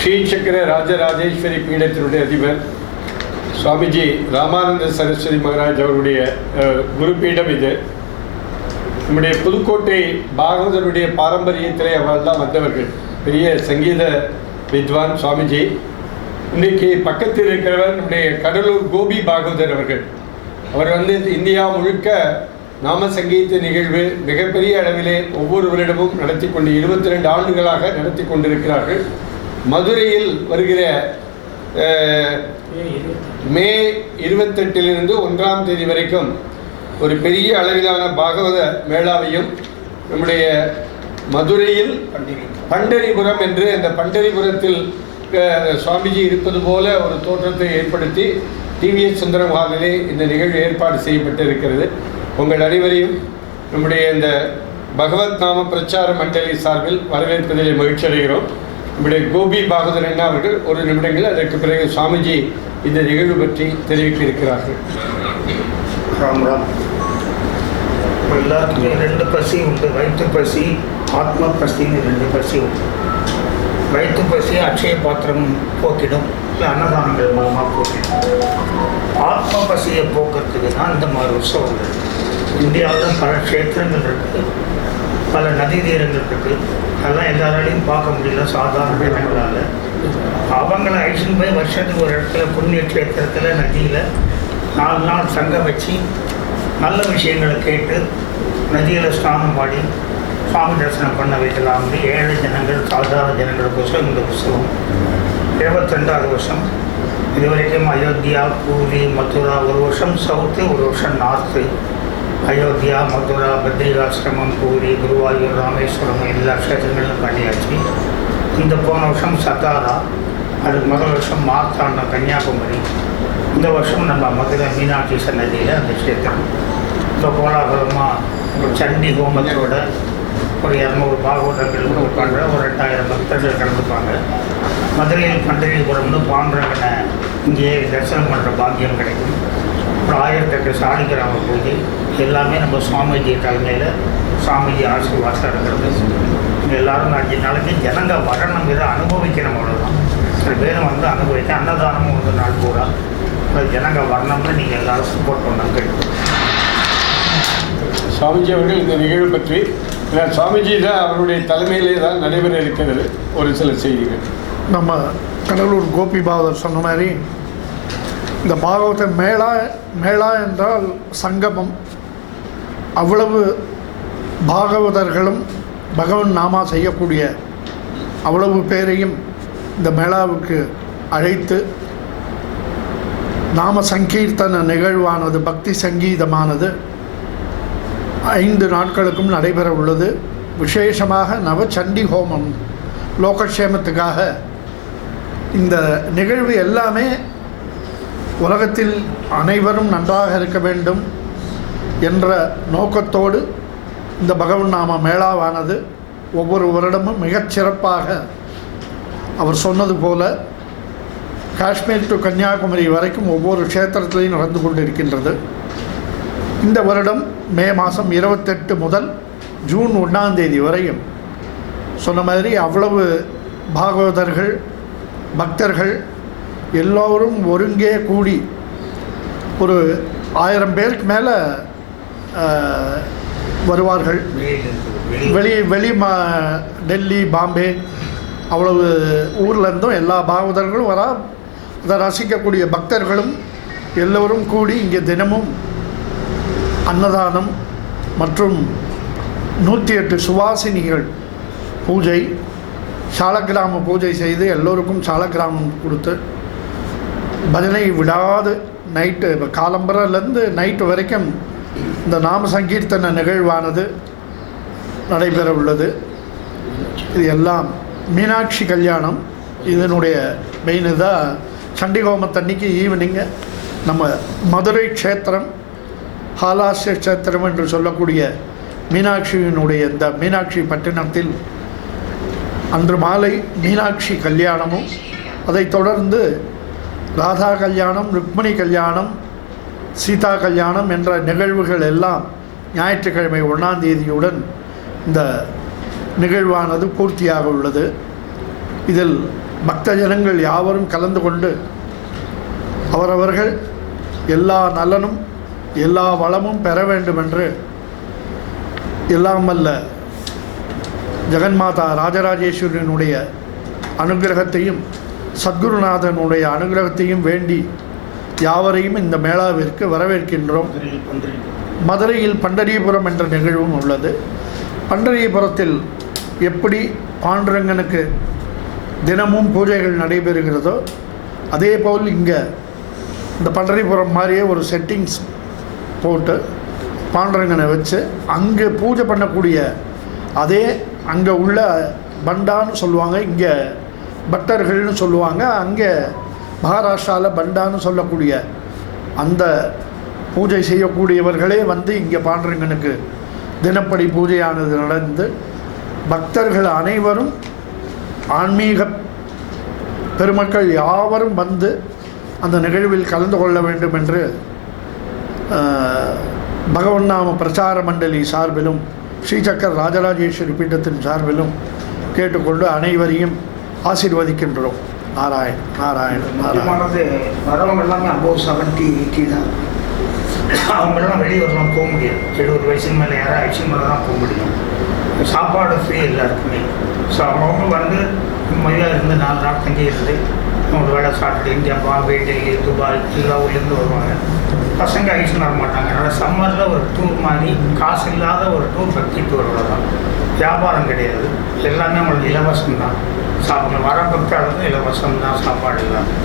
ஸ்ரீசக்கர ராஜராஜேஸ்வரி பீடத்தினுடைய அதிபர் சுவாமிஜி ராமானந்த சரஸ்வதி மகாராஜ் அவருடைய குரு பீடம் இது. நம்முடைய புதுக்கோட்டை பாகவதருடைய பாரம்பரியத்திலே அவர்கள்லாம் வந்தவர்கள். பெரிய சங்கீத வித்வான் சுவாமிஜி. இன்றைக்கு பக்கத்தில் இருக்கிறவர் நம்முடைய கடலூர் கோபி பாகவதர் அவர்கள். அவர் இந்தியா முழுக்க நாம சங்கீத நிகழ்வு மிகப்பெரிய அளவிலே ஒவ்வொரு வருடமும் நடத்தி கொண்டு 22 ஆண்டுகளாக நடத்தி கொண்டிருக்கிறார்கள். மதுரையில் வருகிற மே 28 1ஆம் தேதி வரைக்கும் ஒரு பெரிய அளவிலான பாகவத மேளாவையும் நம்முடைய மதுரையில் பண்டரிபுரம் என்று அந்த பண்டரிபுரத்தில் சுவாமிஜி இருப்பது போல ஒரு தோற்றத்தை ஏற்படுத்தி டிவிஎஸ் சுந்தரம் ஹாலிலே இந்த நிகழ்வு ஏற்பாடு செய்யப்பட்டு இருக்கிறது. உங்கள் அனைவரையும் நம்முடைய இந்த பகவத் நாம பிரச்சார மண்டலி சார்பில் வரவேற்பதிலே மகிழ்ச்சி அடைகிறோம். நம்முடைய கோபி பாகவதர் அண்ணா அவர்கள் ஒரு நிமிடங்கள், அதற்கு பிறகு சுவாமிஜி இந்த நிகழ்வு பற்றி தெரிவிக்க இருக்கிறார்கள். ராம் ராம். எல்லாருக்குமே 2 பசி உண்டு. வயிற்று பசி, ஆத்ம பசின்னு 2 பசி உண்டு. வயிற்று பசி அட்சய பாத்திரம் போக்கிடும், இல்லை அன்னதானங்கள் மூலமாக போக்கிடும். ஆத்ம பசியை போக்குறதுக்கு தான் இந்த மாதிரி உற்சவங்கள். இந்தியாவில் பல க்ஷேத்திரங்கள் இருக்குது, பல நதி தீரங்கள் இருக்குது. அதெல்லாம் எல்லாராலையும் பார்க்க முடியல சாதாரண இடங்களால். அவங்கள அழிச்சுன்னு போய் வருஷத்துக்கு ஒரு இடத்துல புண்ணிய க்ஷேத்திரத்தில் நதியில் 4 நாள் தங்க வச்சு நல்ல விஷயங்களை கேட்டு நதியில் ஸ்நானம் பாடி சுவாமி தரிசனம் பண்ண வைக்கலாம். அப்படி ஏழை ஜனங்கள் சாதாரண ஜனங்களுக்கோசம் இந்த உற்சவம் 72வது வருஷம். இதுவரைக்கும் அயோத்தியா, பூரி, மதுரா, ஒரு வருஷம் சவுத்து, ஒரு வருஷம் நார்த்து. அயோத்தியா, மதுரா, பத்ரிகாசிரமம், பூரி, குருவாயூர், ராமேஸ்வரம் எல்லா க்ஷேத்திரங்களும் பண்ணியாச்சு. இந்த போன வருஷம் சத்தாரா, அதுக்கு முதல் வருஷம் மார்த்தாண்டம் கன்னியாகுமரி. இந்த வருஷம் நம்ம மதுரை மீனாட்சி சன்னதியில் அந்த க்ஷேத்திரம். இப்போ கோலாகலமாக சண்டி ஹோமத்தோட ஒரு 200 பாகவதர்கள் பண்ணுற ஒரு 2000 பக்தர்கள் கலந்துப்பாங்க. மதுரையில் பண்டரிபுரம்னு பாண்டரங்கனை இங்கேயே தரிசனம் பண்ணுற பாக்கியம் கிடைக்கும். அப்புறம் 1008 சாலிகிராம பூஜை எல்லாமே நம்ம சுவாமிஜி தலைமையில் சுவாமிஜி ஆசீர்வாசம் இருக்கிறது. எல்லோரும் 5 நாளைக்கு ஜனங்க வரணும், இதை அனுபவிக்கணும். அவ்வளோதான். சில பேரும் அனுபவிக்க அன்னதானமும் 1 நாள் பூரா ஜனங்க வரணும்னு நீங்கள் எல்லோரும் சப்போர்ட் பண்ணாங்க கிடைக்கும். சுவாமிஜி அவர்கள் இந்த நிகழ்வு பற்றி சுவாமிஜி தான் அவருடைய தலைமையிலே தான் நடைபெற இருக்கிறது. ஒரு சில செய்திகள். நம்ம கடலூர் கோபி பாகவதர் சொன்ன மாதிரி இந்த பாகவத மேளா என்றால் சங்கமம். அவ்வளவு பாகவதர்களும் பகவன் நாமா செய்யக்கூடிய அவ்வளவு பேரையும் இந்த மேளாவுக்கு அழைத்து நாம சங்கீர்த்தன நிகழ்வானது, பக்தி சங்கீதமானது 5 நாட்களுக்கும் நடைபெற உள்ளது. விசேஷமாக நவச்சண்டி ஹோமம் லோகக்ஷேமத்துக்காக இந்த நிகழ்வு எல்லாமே உலகத்தில் அனைவரும் நன்றாக இருக்க வேண்டும் என்ற நோக்கத்தோடு இந்த பகவன் நாம மேளாவானது ஒவ்வொரு வருடமும் மிகச்சிறப்பாக அவர் சொன்னது போல காஷ்மீர் டு கன்னியாகுமரி வரைக்கும் ஒவ்வொரு க்ஷேத்திரத்திலையும் நடந்து கொண்டிருக்கின்றது. இந்த வருடம் மே மாதம் 28 முதல் ஜூன் 1ஆம் தேதி வரையும் சொன்ன மாதிரி அவ்வளவு பாகவதர்கள் பக்தர்கள் எல்லோரும் ஒருங்கே கூடி ஒரு 1000 பேருக்கு மேலே வருவார்கள். வெளி டெல்லி, பாம்பே அவ்வளவு ஊர்லேருந்தும் எல்லா பாகவதர்களும் வரா. அதை ரசிக்கக்கூடிய பக்தர்களும் எல்லோரும் கூடி இங்கே தினமும் அன்னதானம் மற்றும் 108 சுவாசினிகள் பூஜை, சாலக்கிராம பூஜை செய்து எல்லோருக்கும் சாலக்கிராமம் கொடுத்து பஜனை விடாது நைட்டு காலம்பரிலேருந்து நைட்டு வரைக்கும் இந்த நாம சங்கீர்த்தன நிகழ்வானது நடைபெற உள்ளது. இது எல்லாம் மீனாட்சி கல்யாணம். இதனுடைய மெயின் தான் சண்டிகோமத்தன்னைக்கு ஈவினிங்கு நம்ம மதுரை க்ஷேத்திரம், ஹாலாஸ்ய க்ஷேத்திரம் என்று சொல்லக்கூடிய மீனாட்சியினுடைய இந்த மீனாட்சி பட்டினத்தில் அன்று மாலை மீனாட்சி கல்யாணமும், அதைத் தொடர்ந்து ராதா கல்யாணம், ருக்மிணி கல்யாணம், சீதா கல்யாணம் என்ற நிகழ்வுகள் எல்லாம் ஞாயிற்றுக்கிழமை 1ஆம் தேதியுடன் இந்த நிகழ்வானது பூர்த்தியாக உள்ளது. இதில் பக்த ஜனங்கள் யாவரும் கலந்து கொண்டு அவரவர்கள் எல்லா நலனும் எல்லா வளமும் பெற வேண்டுமென்று எல்லாம் வல்ல ஜெகன்மாதா ராஜராஜேஸ்வரனுடைய அனுகிரகத்தையும் சத்குருநாதனுடைய அனுகிரகத்தையும் வேண்டி யாவரையும் இந்த மேளாவிற்கு வரவேற்கின்றோம். மதுரையில் பண்டரிபுரம் என்ற நிகழ்வும் உள்ளது. பண்டரிபுரத்தில் எப்படி பாண்டுரங்கனுக்கு தினமும் பூஜைகள் நடைபெறுகிறதோ அதே போல் இங்கே இந்த பண்டரிபுரம் மாதிரியே ஒரு செட்டிங்ஸ் போட்டு பாண்டுரங்கனை வச்சு அங்கே பூஜை பண்ணக்கூடிய அதே அங்கே உள்ள பண்டான்னு சொல்லுவாங்க, இங்கே பட்டர்கள்னு சொல்லுவாங்க, அங்கே மகாராஷ்டிராவில் பண்டான்னு சொல்லக்கூடிய அந்த பூஜை செய்யக்கூடியவர்களே வந்து இங்கே பாண்டுரங்கனுக்கு தினப்படி பூஜையானது நடந்து பக்தர்கள் அனைவரும் ஆன்மீக பெருமக்கள் யாவரும் வந்து அந்த நிகழ்வில் கலந்து கொள்ள வேண்டும் என்று பகவன் நாம பிரச்சார மண்டலி சார்பிலும் ஸ்ரீசக்கர் ராஜராஜேஸ்வரி பீட்டத்தின் சார்பிலும் கேட்டுக்கொண்டு அனைவரையும் ஆசீர்வதிக்கின்றோம். நாராயண் நாராயண் முக்கியமானது வரவங்க எல்லாமே அபோவ் 70, 80 தான். அவங்கெல்லாம் வெளியூர்லாம் போக முடியாது. 70 வயசுக்கு மேலே யாரும் ஆயிடுச்சு மேலே தான் போக முடியும். சாப்பாடு ஃப்ரீ எல்லாருக்குமே. ஸோ அவங்க வந்து நிம்மதியாக இருந்து 4 நாள் தங்கி இருந்து அவங்க வேலை சாப்பிட்டு இந்தியா, பாம்பே, டெல்லி, துபாய் எல்லா ஊர்லேருந்து வருவாங்க. பசங்க ஐஸ்னு வர மாட்டாங்க. அதனால் சம்மரில் ஒரு டூர் மாதிரி காசு இல்லாத ஒரு டூர் பக்தி டூர் தான். வியாபாரம் கிடையாது, எல்லாமே அவங்களுக்கு இலவசம் தான். சாப்பிட வர பக்தாளுக்கு இலவசம் தான், சாப்பாடு இல்லாமல்.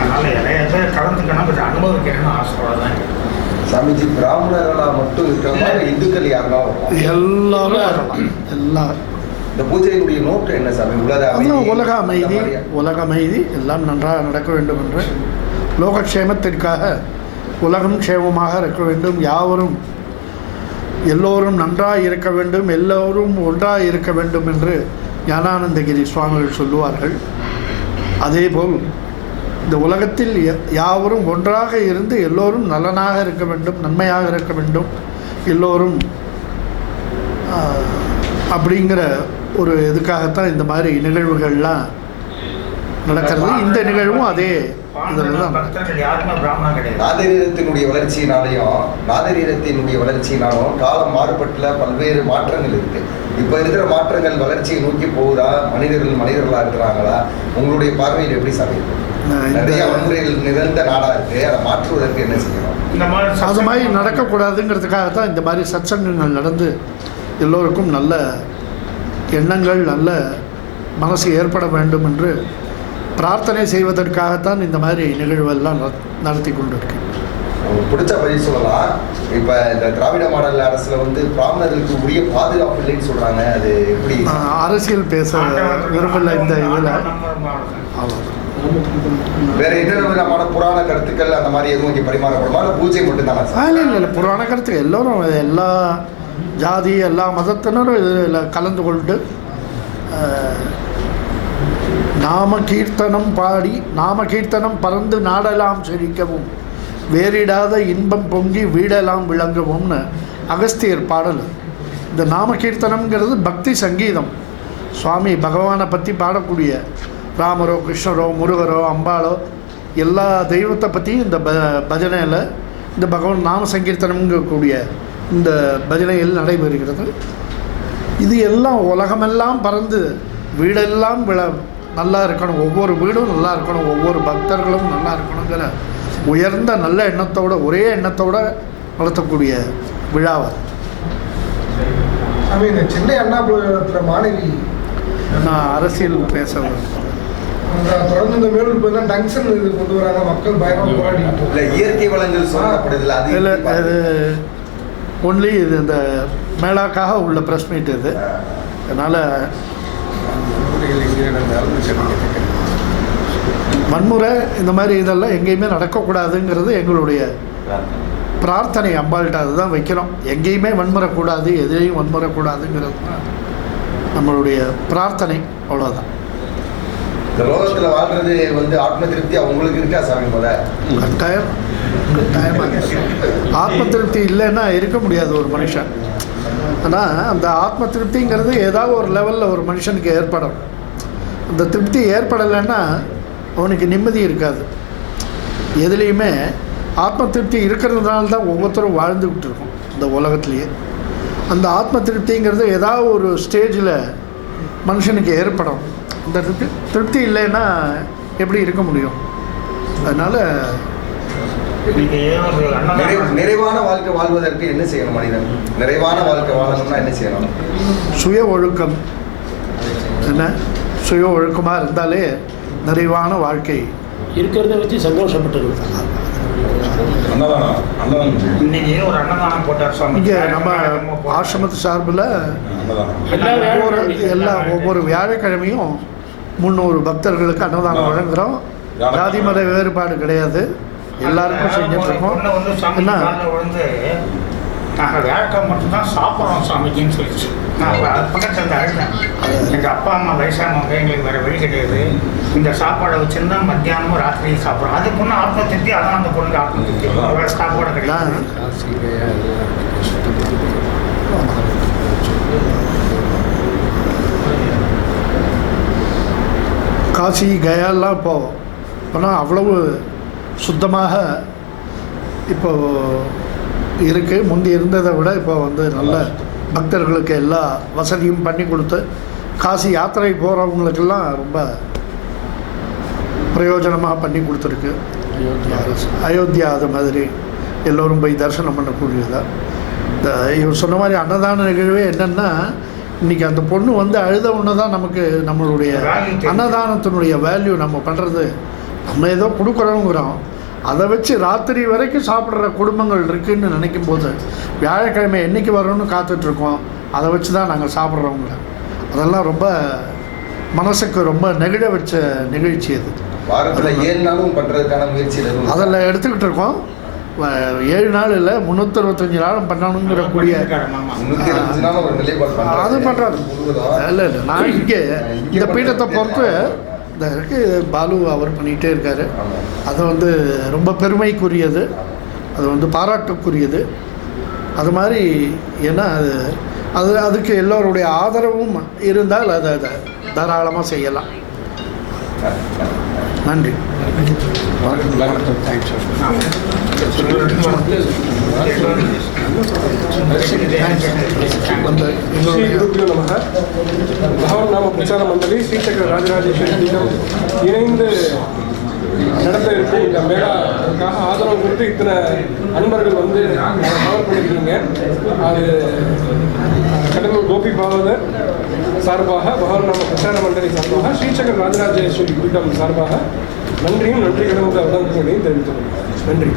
அதனால் எதை கலந்துக்கணும், கொஞ்சம் அனுபவிக்கணும்னு ஆசையோட தான். சாமிஜி, பிராமணர்களாக மட்டும் இருக்கிற மாதிரி இந்துக்கள் யாருன்னா எல்லாரும் வரலாம். எல்லாம் இந்த பூஜையினுடைய நோக்கம் என்ன சாமி? உலக அமைதி, உலக அமைதி எல்லாம் நன்றாக நடக்க வேண்டும் என்று லோகக்ஷேமத்திற்காக உலகம் க்ஷேமமாக இருக்க வேண்டும், யாவரும் எல்லோரும் நன்றாக இருக்க வேண்டும், எல்லோரும் ஒன்றாக இருக்க வேண்டும் என்று ஞானானந்தகிரி சுவாமிகள் சொல்லுவார்கள். அதேபோல் இந்த உலகத்தில் யாவரும் ஒன்றாக இருந்து எல்லோரும் நலனாக இருக்க வேண்டும், நன்மையாக இருக்க வேண்டும், எல்லோரும் அப்படிங்கிற ஒரு இதுக்காகத்தான் இந்த மாதிரி நிகழ்வுகள்லாம் நடக்கிறது. இந்த நிகழ்வும் அதே இதில் தான். நாதரீரத்தினுடைய வளர்ச்சியினாலும் காலம் மாறுபட்டுல பல்வேறு மாற்றங்கள் இருக்கு. இப்போ இருக்கிற மாற்றங்கள் வளர்ச்சியை நோக்கி போகுதா? மனிதர்களாக இருக்கிறாங்களா? உங்களுடைய பார்வையில் எப்படி சாமி? நிறைய வன்முறைகள் நிகழ்ந்த நாடா இருக்கு, அதை மாற்றுவதற்கு என்ன செய்யணும்? அது மாதிரி நடக்கக்கூடாதுங்கிறதுக்காகத்தான் இந்த மாதிரி சத்சங்கங்கள் நடந்து எல்லோருக்கும் நல்ல எண்ணங்கள், நல்ல மனசு ஏற்பட வேண்டும் என்று பிரார்த்தனை செய்வதற்காகத்தான் இந்த மாதிரி நிகழ்வெல்லாம் நடத்தி கொண்டிருக்கு. பிடிச்ச பதில் சொல்லலாம். இப்போ இந்த திராவிட மாடல் அரசுல வந்து பிராமணர்களுக்கு உரிய பாதுகாப்பு இல்லைன்னு சொல்றாங்க, அது எப்படி? அரசியல் பேச விரும்பல இந்த இதில். வேற எந்த விதமான புராண கருத்துக்கள் அந்த மாதிரி எதுவும் இங்கே பரிமாறப்படுமா? இல்லை பூஜை மட்டும்தானா? இல்லை புராண கருத்துக்கள் எல்லோரும் எல்லா ஜாதி எல்லா மதத்தினரும் இதில் கலந்து கொண்டு நாம கீர்த்தனம் பாடி, நாம கீர்த்தனம் பறந்து நாடெல்லாம் செழிக்கவும், வேறிடாத இன்பம் பொங்கி வீடெல்லாம் விளங்குவோம்னு அகஸ்தியர் பாடல். இந்த நாம கீர்த்தனம்ங்கிறது பக்தி சங்கீதம். சுவாமி பகவானை பற்றி பாடக்கூடிய ராமரோ, கிருஷ்ணரோ, முருகரோ, அம்பாளோ எல்லா தெய்வத்தை பற்றியும் இந்த பஜனையில் இந்த பகவான் நாம சங்கீர்த்தனம்ங்கக்கூடிய இந்த பஜனையில் நடைபெறுகிறது. இது எல்லாம் உலகமெல்லாம் பறந்து வீடெல்லாம் நல்லா இருக்கணும், ஒவ்வொரு வீடும் நல்லா இருக்கணும், ஒவ்வொரு பக்தர்களும் நல்லா இருக்கணுங்கிற உயர்ந்த நல்ல எண்ணத்தோட, ஒரே எண்ணத்தோட நடத்தக்கூடிய விழாவை. இந்த சென்னை அண்ணா பல்கலைக்கழகத்தில் மாணவி நான் அரசியல் பேச தொடர்ந்து இந்த மேலூர் போய் தான் டங்ஷன் இது கொண்டு வராங்க, மக்கள் பயங்கரமாக போராடிட்டு. இல்லை இயற்கை வளங்கள் சொல்லப்படுதில்ல, அது இல்லை, அது ஒன்லி இது இந்த மேளாக்காக உள்ள ப்ரெஸ் மீட் இது. அதனால் வன்முறை இந்த மாதிரி இதெல்லாம் எங்கேயுமே நடக்கக்கூடாதுங்கிறது எங்களுடைய பிரார்த்தனை. அம்பாள்கிட்ட அதுதான் வைக்கிறோம். எங்கேயுமே வன்முறை கூடாது, எதிலையும் வன்முறை கூடாதுங்கிறது தான் நம்மளுடைய பிரார்த்தனை. அவ்வளோதான். இந்த லோகத்தில் வாழ்றது வந்து ஆத்ம திருப்தி அவங்களுக்கு இருக்கா சாமி? கட்டாயமாக ஆத்ம திருப்தி இல்லைன்னா இருக்க முடியாது ஒரு மனுஷன். ஆனால் அந்த ஆத்ம திருப்திங்கிறது ஏதாவது ஒரு லெவலில் ஒரு மனுஷனுக்கு ஏற்படும். அந்த திருப்தி ஏற்படலைன்னா அவனுக்கு நிம்மதி இருக்காது. எதுலேயுமே ஆத்ம திருப்தி இருக்கிறதுனால தான் ஒவ்வொருத்தரும் வாழ்ந்துக்கிட்டு இருக்கோம் இந்த உலகத்துலேயே. அந்த ஆத்ம திருப்திங்கிறது ஏதாவது ஒரு ஸ்டேஜில் மனுஷனுக்கு ஏற்படும். இந்த திருப்தி இல்லைன்னா எப்படி இருக்க முடியும்? அதனால் நிறைவான வாழ்க்கை வாழ்வதற்கு என்ன செய்யணும் மனிதன்? நிறைவான வாழ்க்கை வாழணும்னா என்ன செய்யணும்? சுய ஒழுக்கம். என்ன சுய ஒழுக்கமாக இருந்தாலே நிறைவான வாழ்க்கை இருக்கிறத வச்சு சந்தோஷப்பட்டு இன்னைக்கு ஒரு அன்னதானம் போட்டார் சுவாமி. இங்கே நம்ம ஆசிரமத்து சார்பில் ஒவ்வொரு வியாழக்கிழமையும் 300 பக்தர்களுக்கு அன்னதானம் வழங்குகிறோம். ஜாதி மத வேறுபாடு கிடையாது, எல்லாருக்கும் செஞ்சுட்ருக்கோம். என்ன வந்து நாங்கள் வியாழக்கிழமை மட்டும்தான் சாப்பிட்றோம் சாமிஜின்னு சொல்லிச்சு. நான் பக்கத்தில் இருந்து அழுதேன். எங்கள் அப்பா அம்மா வயசானவங்க, எங்களுக்கு வேறு வழி கிடையாது. இந்த சாப்பாடை வச்சுருந்தா மத்தியானமும் ராத்திரியும் சாப்பிட்றோம். அது பொண்ணு ஆத்ம திருப்தி, அதான் அந்த பொண்ணுக்கு ஆத்ம திருப்தி. வேறு சாப்பாடு கிடையாது. காசி கயாலாம் இப்போது ஆனால் அவ்வளவு சுத்தமாக இப்போது இருக்குது. முந்தி இருந்ததை விட இப்போ வந்து நல்ல பக்தர்களுக்கு எல்லா வசதியும் பண்ணி கொடுத்து காசி யாத்திரை போகிறவங்களுக்கெல்லாம் ரொம்ப பிரயோஜனமாக பண்ணி கொடுத்துருக்கு. அயோத்தியா அது மாதிரி எல்லோரும் போய் தரிசனம் பண்ணக்கூடியதாக. இந்த இவர் சொன்ன மாதிரி அன்னதான நிகழ்வே என்னென்னா, இன்றைக்கி அந்த பொண்ணு வந்து அழுத ஒன்று தான் நமக்கு நம்மளுடைய அன்னதானத்தினுடைய வேல்யூ. நம்ம பண்ணுறது நம்ம ஏதோ கொடுக்குறோங்கிறோம், அதை வச்சு ராத்திரி வரைக்கும் சாப்பிட்ற குடும்பங்கள் இருக்குதுன்னு நினைக்கும் போது வியாழக்கிழமை என்றைக்கு வரணும்னு காத்துட்ருக்கோம். அதை வச்சு தான் நாங்கள் சாப்பிட்றவங்க. அதெல்லாம் ரொம்ப மனசுக்கு ரொம்ப நெகிழ வச்ச நிகழ்ச்சி. அது வாரத்தில் 7 நாளும் பண்ணுறதுக்கான முயற்சியில் அதில் எடுத்துக்கிட்டு இருக்கோம். 7 நாள் இல்லை, 365 நாளும் பண்ணணுங்கிற கூடிய அது பண்ணுறாரு. இல்லை இல்லை, நான் இங்கே இந்த பீடத்தை பொறுத்து இந்த இருக்குது பாலு அவர் பண்ணிகிட்டே இருக்கார். அது வந்து ரொம்ப பெருமைக்குரியது, அது வந்து பாராட்டுக்குரியது. அது மாதிரி ஏன்னா அதுக்கு எல்லோருடைய ஆதரவும் இருந்தால் அதை தாராளமாக செய்யலாம். நன்றி. பகவன் நாம பிரச்சார மண்டலி ஸ்ரீசக்கர ராஜராஜேஸ்வரி பீடம் இணைந்து நடத்த இருக்கும் இந்த மேளாவுக்காக ஆதரவு கொடுத்து இத்தனை அன்பர்கள் வந்து கவர் பண்ணியிருக்கீங்க. அது கடலூர் கோபி பாவதர் சார்பாக, பகவன் நாம பிரச்சார மண்டலி சார்பாக, ஸ்ரீசக்கர ராஜராஜேஸ்வரி பீடம் சார்பாக நன்றியும் நன்றி கடவுளுக்கு அவதானங்களையும் தெரிவித்துக் கொள்கிறேன். நன்றி.